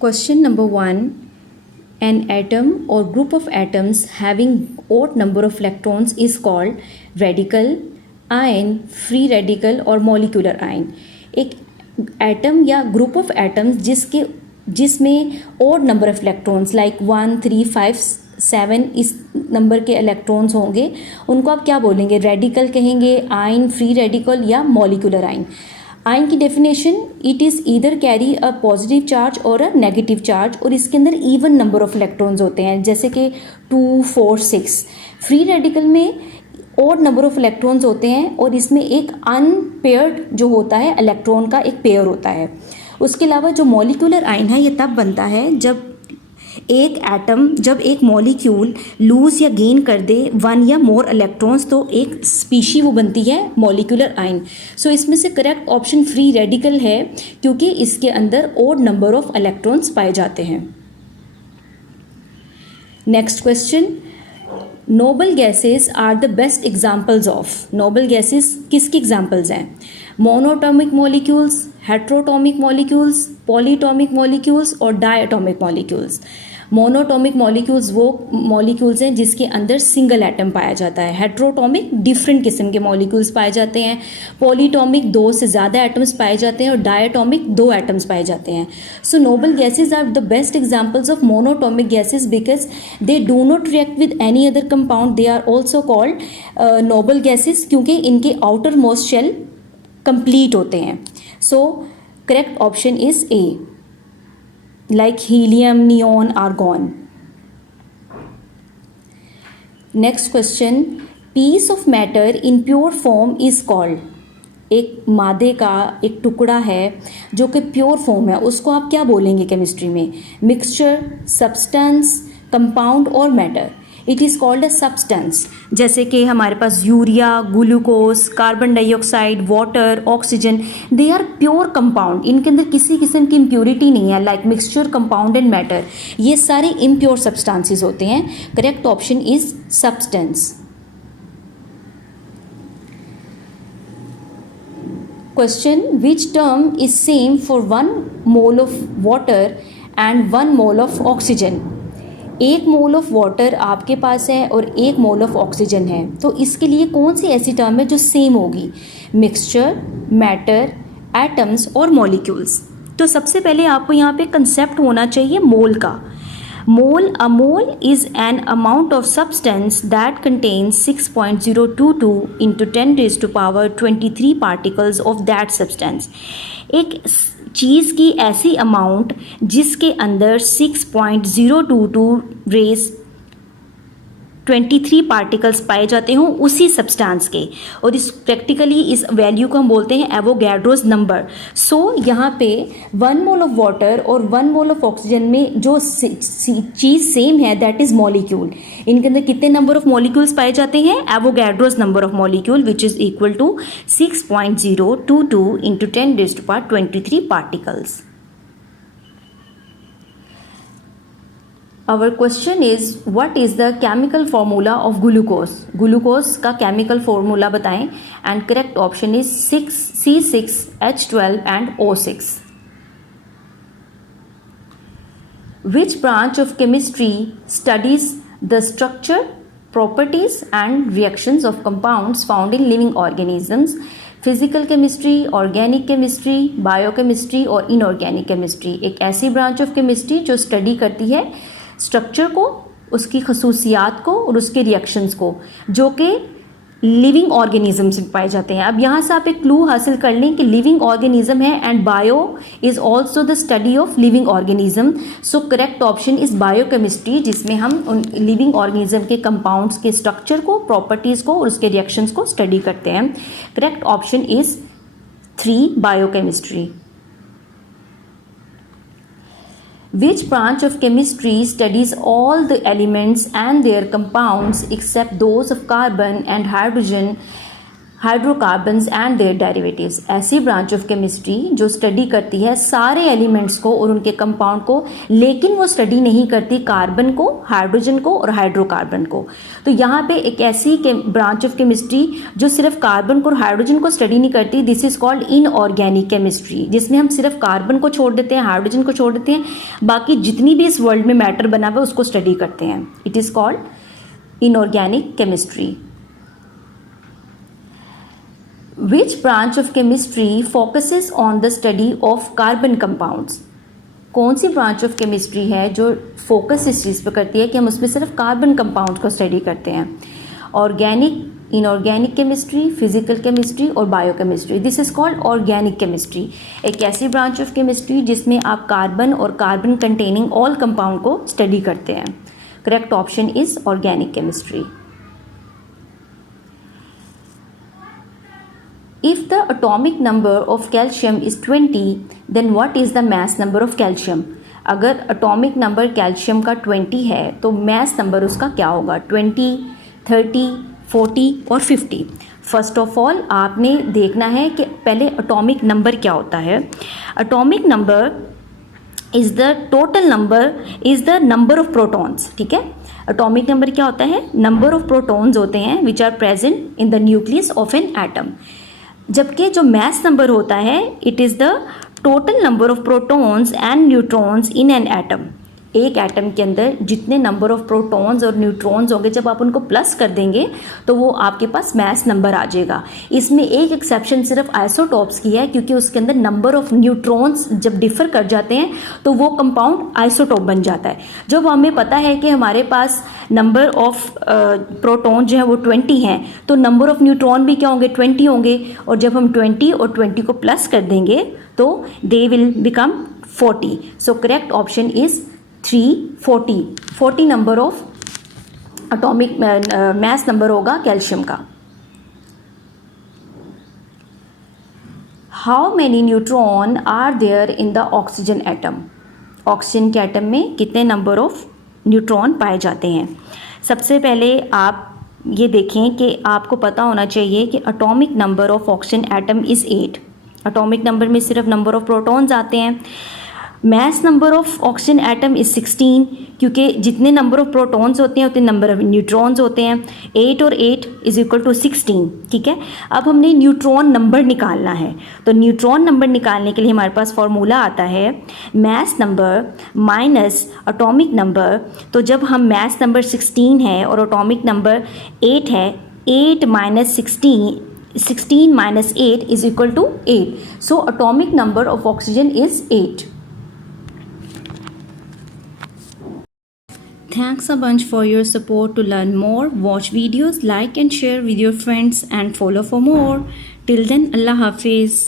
Question number 1. An atom or group of atoms having odd number of electrons is called radical, ion, free radical और molecular ion. एक atom या group of atoms जिसमें odd number of electrons like 1, 3, 5, 7 इस number के electrons होंगे, उनको आप क्या बोलेंगे? रेडिकल कहेंगे, आयन, फ्री रेडिकल या मॉलिक्यूलर आयन. आयन की definition, it is either carry a positive charge और अ नेगेटिव चार्ज, और इसके अंदर इवन नंबर ऑफ इलेक्ट्रॉन्स होते हैं जैसे कि 2, 4, 6. फ्री रेडिकल में ऑड नंबर ऑफ इलेक्ट्रॉन्स होते हैं और इसमें एक अनपेयर्ड जो होता है इलेक्ट्रॉन का एक पेयर होता है. उसके अलावा जो मॉलिक्यूलर आयन है ये तब बनता है जब एक मॉलिक्यूल लूज या गेन कर दे 1 या मोर इलेक्ट्रॉन्स, तो एक स्पीशी वो बनती है मॉलिक्यूलर आयन. सो इसमें से करेक्ट ऑप्शन फ्री रेडिकल है क्योंकि इसके अंदर ऑड नंबर ऑफ इलेक्ट्रॉन्स पाए जाते हैं. Next question. Noble gases are the best examples of. Noble gases किसकी एग्जाम्पल्स हैं? Monatomic molecules, heteroatomic molecules, polyatomic molecules और डायटॉमिक मॉलिक्यूल्स. मोनोटॉमिक मॉलिक्यूल्स वो मॉलिक्यूल्स हैं जिसके अंदर सिंगल एटम पाया जाता है. हेट्रोटॉमिक डिफरेंट किस्म के मॉलिक्यूल्स पाए जाते हैं. पॉलीटॉमिक 2 से ज़्यादा एटम्स पाए जाते हैं और डायटॉमिक 2 एटम्स पाए जाते हैं. So noble gases are the best examples of monatomic gases because they do not react with any other compound. They are also called noble gases क्योंकि इनके आउटर मोस्ट शेल कंप्लीट होते हैं. So correct option is A, like helium, neon, argon. Next question. Piece of matter in pure form is called. एक मादे का एक टुकड़ा है जो कि प्योर फॉर्म है, उसको आप क्या बोलेंगे केमिस्ट्री में? मिक्सचर, सब्सटेंस, कंपाउंड और matter. It is called a substance. जैसे कि हमारे पास urea, glucose, carbon dioxide, water, oxygen, they are pure compound. इनके अंदर किसी किस्म की इम्प्योरिटी नहीं है. Like mixture, compound and matter, ये सारे इम्प्योर सब्सटेंसेस होते हैं. Correct option is substance. Question. Which term is same for 1 mole of water and 1 mole of oxygen. 1 mole of water आपके पास है और 1 मोल ऑफ ऑक्सीजन है, तो इसके लिए कौन सी ऐसी टर्म है जो सेम होगी? मिक्सचर, मैटर, एटम्स और मॉलिक्यूल्स. तो सबसे पहले आपको यहाँ पे कंसेप्ट होना चाहिए मोल का. Mole, a mole is an amount of substance that contains 6.022 into 10⁻23 particles of that substance. एक चीज़ की ऐसी अमाउंट जिसके अंदर 6.022 रेज 23 पार्टिकल्स पाए जाते हों उसी सब्सटेंस के, और इस प्रैक्टिकली इस वैल्यू को हम बोलते हैं एवोगैड्रोस नंबर. सो यहाँ पे 1 मोल ऑफ वाटर और 1 मोल ऑफ ऑक्सीजन में जो चीज़ सेम है दैट इज़ मॉलिक्यूल. इनके अंदर कितने नंबर ऑफ मॉलिक्यूल्स पाए जाते हैं? Avogadro's number of molecule which is equal to 6.022 into 10⁻23 particles. Our question is, what is the chemical formula of glucose? Glucose का chemical formula बताएं. And correct option is C6H12 and O6. Which branch of chemistry studies the structure, properties and reactions of compounds found in living organisms? Physical chemistry, organic chemistry, biochemistry और inorganic chemistry. एक ऐसी branch of chemistry जो study करती है structure को, उसकी खसूसियात को और उसके रिएक्शंस को जो कि लिविंग ऑर्गेनिज्म से पाए जाते हैं. अब यहाँ से आप एक क्लू हासिल कर लें कि लिविंग ऑर्गेनिज्म है and bio is also the study of living organism. So correct option is biochemistry, जिसमें हम उन लिविंग ऑर्गेनिज्म के कंपाउंड्स के स्ट्रक्चर को, प्रॉपर्टीज़ को और उसके रिएक्शंस को स्टडी करते हैं. Correct option is 3 biochemistry. Which branch of chemistry studies all the elements and their compounds except those of carbon and hydrogen? Hydrocarbons and their derivatives, ऐसी ब्रांच ऑफ केमिस्ट्री जो study करती है सारे elements को और उनके कंपाउंड को, लेकिन वो स्टडी नहीं करती कार्बन को, हाइड्रोजन को और हाइड्रोकार्बन को। तो यहाँ पे एक ऐसी ब्रांच ऑफ केमिस्ट्री जो सिर्फ कार्बन को और हाइड्रोजन को स्टडी नहीं करती, this is called inorganic chemistry, जिसमें हम सिर्फ कार्बन को छोड़ देते हैं, हाइड्रोजन को छोड़ देते हैं, बाकी जितनी भी इस वर्ल्ड में मैटर बना हुआ है उसको स्टडी करते हैं। It is called inorganic chemistry. Which branch of chemistry focuses on the study of carbon compounds? कौन सी ब्रांच ऑफ केमिस्ट्री है जो फोकस इस चीज़ पर करती है कि हम उसमें सिर्फ कार्बन कंपाउंड को स्टडी करते हैं? Organic, inorganic chemistry, physical chemistry और biochemistry. This is called organic chemistry. एक ऐसी ब्रांच ऑफ केमिस्ट्री जिसमें आप कार्बन और कार्बन कंटेनिंग ऑल कंपाउंड को स्टडी करते हैं। Correct option is organic chemistry. If the atomic number of calcium is 20, then what is the mass number of calcium? अगर atomic number calcium का 20 है तो mass number उसका क्या होगा? 20, 30, 40 और 50। फर्स्ट ऑफ ऑल आपने देखना है कि पहले atomic number क्या होता है। atomic number is the total number is the number of protons, ठीक है। atomic number क्या होता है? number of protons होते हैं which are present in the nucleus of an atom। जबकि जो मैस नंबर होता है it is the total number of protons and neutrons in an atom. एक एटम के अंदर जितने नंबर ऑफ प्रोटॉन्स और न्यूट्रॉन्स होंगे, जब आप उनको प्लस कर देंगे तो वो आपके पास मैस नंबर आ जाएगा। इसमें एक एक्सेप्शन सिर्फ आइसोटॉप्स की है, क्योंकि उसके अंदर नंबर ऑफ न्यूट्रॉन्स जब डिफर कर जाते हैं तो वो कंपाउंड आइसोटॉप बन जाता है। जब हमें पता है कि हमारे पास नंबर ऑफ प्रोटॉन जो है वो 20 हैं, तो नंबर ऑफ न्यूट्रॉन भी क्या होंगे? 20 होंगे। और जब हम 20 और 20 को प्लस कर देंगे तो they will become 40। So correct option is 340। 40 number of atomic mass number होगा कैल्शियम का। How many neutron are there in the oxygen atom? Oxygen के एटम में कितने नंबर ऑफ न्यूट्रॉन पाए जाते हैं? सबसे पहले आप ये देखें कि आपको पता होना चाहिए कि atomic number of oxygen atom is 8। Atomic number में सिर्फ नंबर ऑफ प्रोटॉन्स आते हैं। Mass number of oxygen atom is 16, क्योंकि जितने नंबर ऑफ प्रोटॉन्स होते हैं उतने नंबर ऑफ न्यूट्रॉन्स होते हैं। 8 और 8 इज इक्वल टू 16, ठीक है। अब हमने न्यूट्रॉन नंबर निकालना है, तो न्यूट्रॉन नंबर निकालने के लिए हमारे पास फॉर्मूला आता है mass number minus atomic number. तो जब हम मैस नंबर 16 है और एटॉमिक नंबर 8 है, 8 minus 16 minus 8 is equal to 8। So atomic number of oxygen is 8। Thanks a bunch for your support. To learn more, watch videos, like and share with your friends and follow for more. Till then, Allah Hafiz.